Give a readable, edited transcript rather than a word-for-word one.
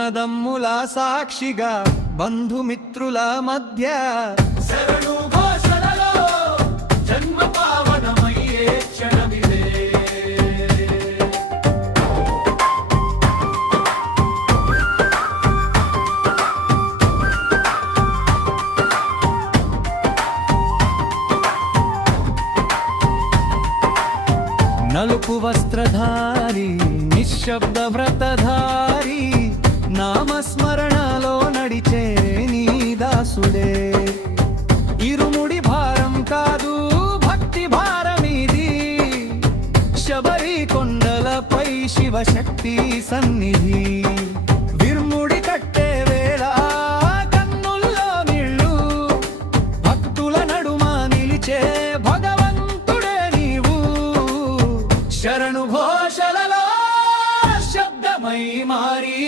అన్నదమ్ముల సాక్షిగా బంధుమిత్రుల మధ్య శరణు ఘోషణలో జన్మ పావనమయ్యే క్షణమిదే. నలుపు వస్త్రధారి నిశ్శబ్ద వ్రతధారి నామస్మరణలో నడిచే నీ దాసుడే. ఇరుముడి భారం కాదు భక్తి భారమిది, శబరి కొండలపై శివశక్తి సన్నిధి. విర్ముడి కట్టే వేళ కన్నుల్లో నీళ్ళు, భక్తుల నడుమ నిలిచే భగవంతుడే నీవు. శరణు ఘోషలలో శబ్దమై మారి